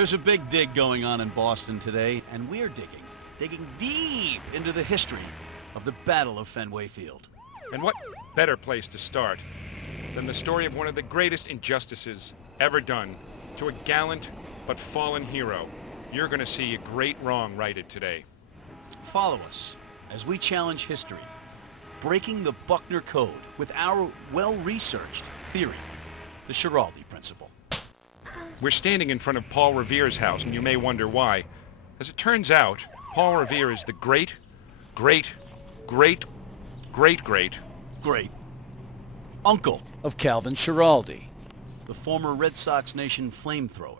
There's a big dig going on in Boston today, and we're digging deep into the history of the Battle of Fenway Field. And what better place to start than the story of one of the greatest injustices ever done to a gallant but fallen hero. You're going to see a great wrong righted today. Follow us as we challenge history, breaking the Buckner Code with our well-researched theory, the Shiraldi Principle. We're standing in front of Paul Revere's house, and you may wonder why. As it turns out, Paul Revere is the great uncle of Calvin Shiraldi, the former Red Sox nation flamethrower.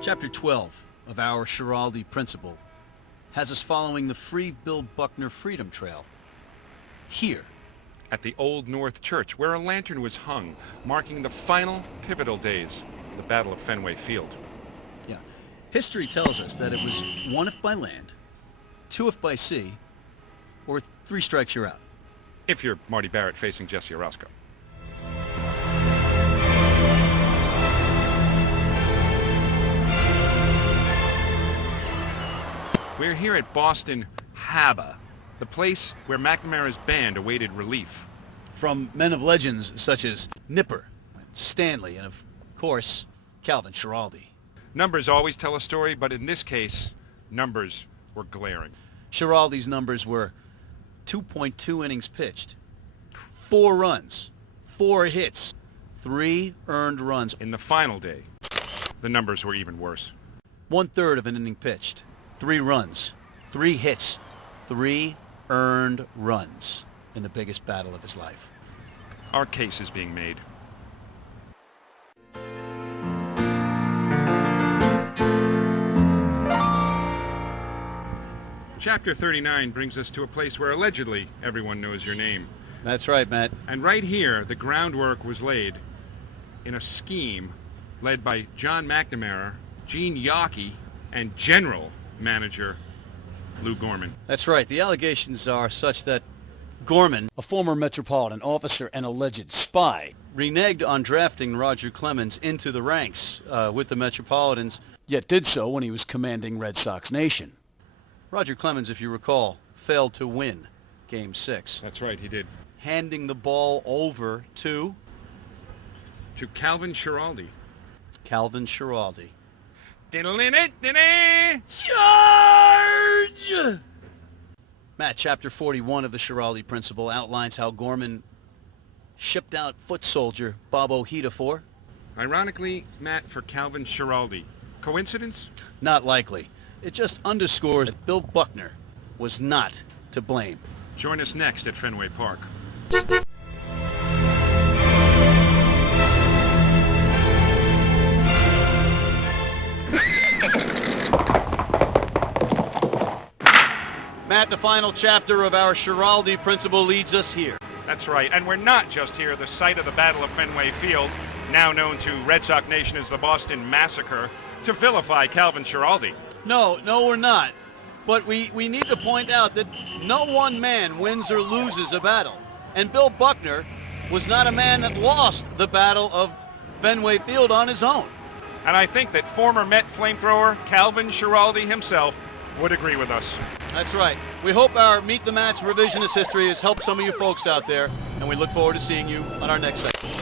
Chapter 12 of our Shiraldi Principle has us following the free Bill Buckner Freedom Trail here at the Old North Church, where a lantern was hung, marking the final pivotal days of the Battle of Fenway Field. Yeah. History tells us that it was 1 if by land, 2 if by sea, or 3 strikes you're out. If you're Marty Barrett facing Jesse Orozco. We're here at Boston Harbor, the place where McNamara's band awaited relief. From men of legends such as Nipper, Stanley, and of course, Calvin Shiraldi. Numbers always tell a story, but in this case, numbers were glaring. Shiraldi's numbers were 2.2 innings pitched, 4 runs, 4 hits, 3 earned runs. In the final day, the numbers were even worse. 1/3 of an inning pitched, 3 runs, 3 hits, 3 earned runs in the biggest battle of his life. Our case is being made. Chapter 39 brings us to a place where allegedly everyone knows your name. That's right, Matt. And right here, the groundwork was laid in a scheme led by John McNamara, Gene Yawkey, and General Manager Lou Gorman. That's right. The allegations are such that Gorman, a former Metropolitan officer and alleged spy, reneged on drafting Roger Clemens into the ranks with the Metropolitans, yet did so when he was commanding Red Sox Nation. Roger Clemens, if you recall, failed to win Game 6. That's right, he did. Handing the ball over to Calvin Shiraldi. Calvin Shiraldi. Charge! Matt, Chapter 41 of the Shiraldi Principle outlines how Gorman shipped out foot soldier Bob Ojeda for. Ironically, Matt, for Calvin Shiraldi. Coincidence? Not likely. It just underscores that Bill Buckner was not to blame. Join us next at Fenway Park. Matt, the final chapter of our Shiraldi Principle leads us here. That's right, and we're not just here, the site of the Battle of Fenway Field, now known to Red Sox Nation as the Boston Massacre, to vilify Calvin Shiraldi. No, we're not. But we need to point out that no one man wins or loses a battle. And Bill Buckner was not a man that lost the Battle of Fenway Field on his own. And I think that former Met flamethrower Calvin Shiraldi himself would agree with us. That's right. We hope our Meet the Mats revisionist history has helped some of you folks out there, and we look forward to seeing you on our next segment.